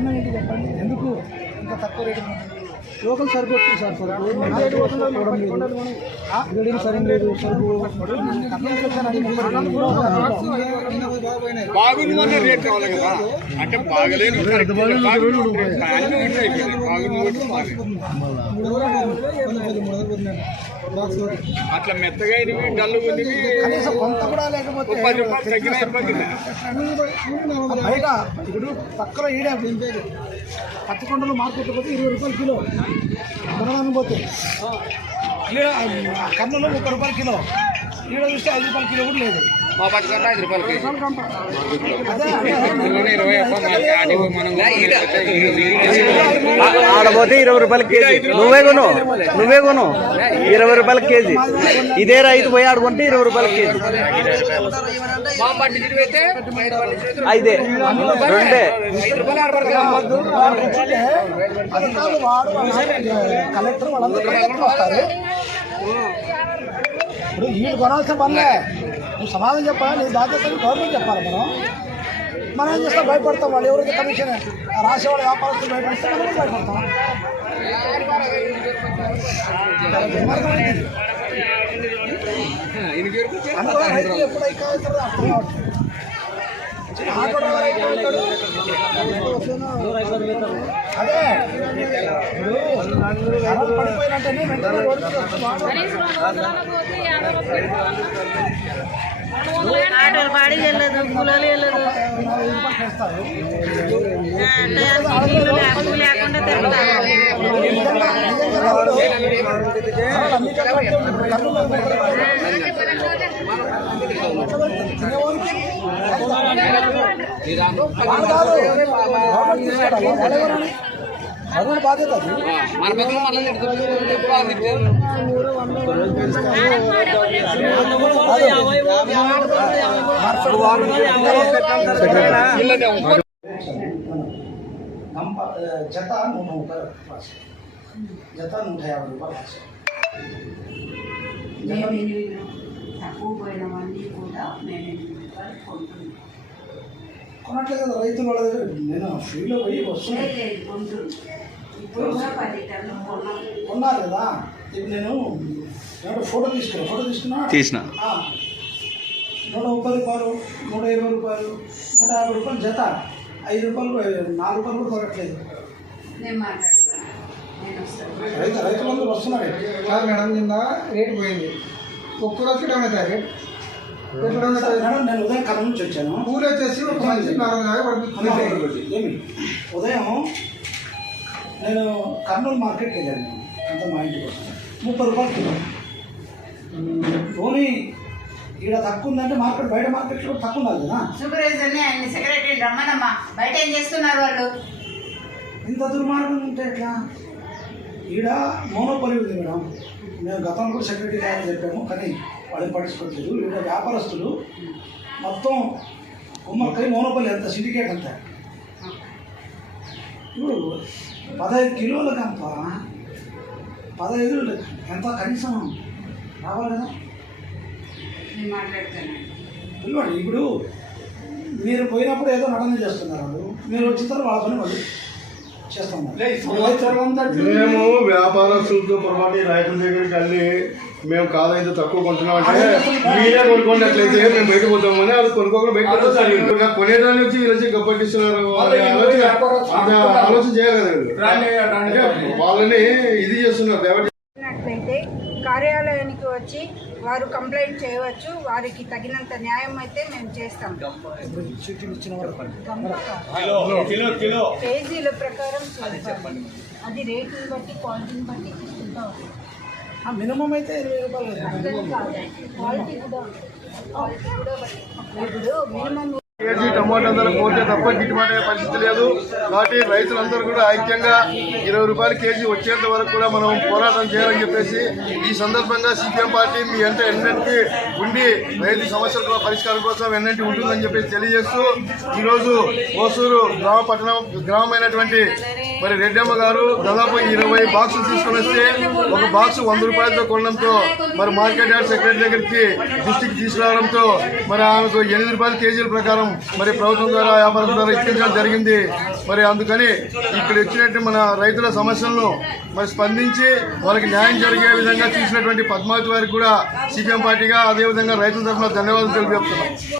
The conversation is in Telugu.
కారణం ఏంటి చెప్పండి? ఎందుకు? ఇంకా తక్కువ రేటు లోకల్ సరుకు వచ్చింది సార్ సరుకు. సరే లేదు. సరుకు బాగుంది రేట్ కావాలి కదా. అట్లా మెత్తగా ఇవి డల్ ఉంది కనీసం కొంత కూడా లేకపోతే. బయట ఇప్పుడు పక్కన ఈడే పత్తికొండలో మార్కెట్ పోతే ఇరవై రూపాయలు కిలో. కొనడానికి పోతే. కన్నులో ముప్పై రూపాయలు కిలో. ఈడ చూస్తే ఐదు రూపాయలు కిలో కూడా లేదు. మా పట్టుకుంటే ఐదు రూపాయలు ఇరవై ఆడపోతే ఇరవై రూపాయల కేజీ. నువ్వే కొను. నువ్వే కొను. ఇరవై రూపాయల కేజీ. ఇదే రైతు పోయి ఆడుకుంటే ఇరవై రూపాయల కేజీ. ఐదే. రెండే. కలెక్టర్ వాళ్ళందరూ ఇప్పుడు వీళ్ళు కొనాల్సిన పనులే. నువ్వు సమాధానం చెప్పాలి? నీ బాధ్యత గవర్నమెంట్ చెప్పాలి మనం? మనం ఏం చేస్తాం? భయపడతాం వాళ్ళు. ఎవరైతే కమిషన్ రాసేవాళ్ళు వ్యాపారస్తులు భయపడిస్తే మనం భయపడతాం. దుర్మార్గం ఇది. అందువల్ల రైతులు ఎప్పుడు ఐక్యం అవుతారో అర్థం కావట్లేదు. అదే ఇప్పుడు ధరలు పడిపోయినట్టనే వెంటనే ఆటోలు బాడీ వెళ్ళదు కూలీలు వెళ్ళదు లేకుండా లేకుండా తిరుగుతారు వాళ్ళు కాదు గవర్నమెంట్ తీసుకురావాలి వాళ్ళు ఎవరని గవర్నమెంట్ బాధ్యత అది మన పక్కన మళ్ళీ నంబ జత నూట ముప్పై రాసి జత నూట యాభై రూపాయలు రాసి మేము ఎనిమిది తక్కువ పోయినవన్నీ కూడా మేము ఎనిమిది రూపాయలు కొంటున్నాం కొనట్లేదు కదా రైతులు వాళ్ళ దగ్గర. నేను ఫీల్డ్లో పోయి కొన్నాం. కొన్నారు కదా. ఇప్పుడు నేను ఏమంటే ఫోటో తీసుకున్నా ఫోటో తీసుకున్నా. తీసిన. ఆ, నూట ముప్పై రూపాయలు నూట ఇరవై రూపాయలు నూట యాభై రూపాయలు జత. ఐదు రూపాయలు నాలుగు రూపాయలు కూడా వస్తాను రైతు రైతులందరూ వస్తున్నారు. కాదు మేడం నిన్న రేట్ పోయింది. ఒక్క రోజుకి డౌన్ అవుతాయి రేట్. మేడం నేను ఉదయం కళ నుంచి వచ్చాను. పూలు వచ్చేసి ఒక మంచి నాలుగు దాకా పడుతుంది ఏమి? ఉదయం నేను కర్నూలు మార్కెట్కి వెళ్ళాను. అంత మా ఇంటికి వస్తాను. ముప్పై రూపాయలు కిలో. పోనీ ఈడ తక్కువ ఉందంటే మార్కెట్ బయట మార్కెట్లో తక్కువ ఉండాలి కదా? సూపర్వైజర్ని ఆయన సెక్రటరీ రమ్మనమ్మా. బయట ఏం చేస్తున్నారు వాళ్ళు? ఇంత దుర్మార్గం ఉంటే ఎట్లా? ఈడ మోనోపలి ఉంది మేడం. మేము గతంలో కూడా సెక్రటరీ గారు చెప్పాము కానీ వాళ్ళని పట్టించుకోవట్లేదు. ఈడ వ్యాపారస్తులు మొత్తం కుమ్మక్కై మోనోపల్లి ఎంత సిండికేట్ అంత. ఇప్పుడు పదహైదు కిలోలకు అంత పదహైదు ఎంత కనీసం రావాలి కదా? నేను మాట్లాడతాను. పిలవండి ఇప్పుడు మీరు పోయినప్పుడు ఏదో నడన చేస్తున్నారు వాళ్ళు. మీరు వచ్చిన తర్వాత వాళ్ళ పని వాళ్ళు మేము వ్యాపారస్తులతో పొరపాటు రైతుల దగ్గరికి వెళ్ళి మేము కాదైతే తక్కువ కొంటున్నాం అంటే మీరే కొనుక్కున్నట్లయితే మేము బయట పోతామని అది కొనుక్కోకుండా బయట కొనేదాన్ని వచ్చి వీళ్ళు వచ్చి గప్పట్టిస్తున్నారు వాళ్ళ ఆలోచన చేయగలరు అంటే వాళ్ళని ఇది చేస్తున్నారు కాబట్టి కార్యాలయానికి వచ్చి వారు కంప్లైంట్ చేయవచ్చు. వారికి తగినంత న్యాయం అయితే మేము చేస్తాం. కేజీల ప్రకారం. అది రేటుని బట్టి క్వాలిటీని బట్టి తీసుకుంటా మినిమం అయితే ఇరవై రూపాయలు క్వాలిటీ కూడా క్వాలిటీ కూడా బట్టి. ఇప్పుడు మినిమం టమాటా ధర పోతే తప్ప గిట్టుబాటు అయ్యే పరిస్థితి లేదు. కాబట్టి రైతులందరూ కూడా ఐక్యంగా ఇరవై రూపాయల కేజీ వచ్చేంత వరకు కూడా మనం పోరాటం చేయాలని చెప్పేసి ఈ సందర్భంగా సిపిఎం పార్టీ మీ అంటే ఎన్నింటికి ఉండి రైతు సమస్యల పరిష్కారం కోసం ఎన్నింటి ఉంటుందని చెప్పేసి తెలియజేస్తూ ఈరోజు ఓసూరు గ్రామ పట్టణం గ్రామమైనటువంటి మరి రెడ్డమ్మ గారు దాదాపు ఇరవై బాక్సులు తీసుకుని వస్తే ఒక బాక్స్ వంద రూపాయలతో కొనడంతో మరి మార్కెట్ యార్డ్ సెక్రటరీ దగ్గరికి దృష్టికి తీసుకురావడంతో మరి ఆమెకు ఎనిమిది రూపాయల కేజీల ప్రకారం మరి ప్రభుత్వం ద్వారా వ్యాపారం ద్వారా ఇప్పించడం జరిగింది. మరి అందుకని ఇక్కడ ఇచ్చినట్టు మన రైతుల సమస్యలను మరి స్పందించి వాళ్ళకి న్యాయం జరిగే విధంగా చూసినటువంటి పద్మావతి వారికి కూడా సిపిఎం పార్టీగా అదేవిధంగా రైతుల తరఫున ధన్యవాదాలు తెలియజేస్తున్నాం.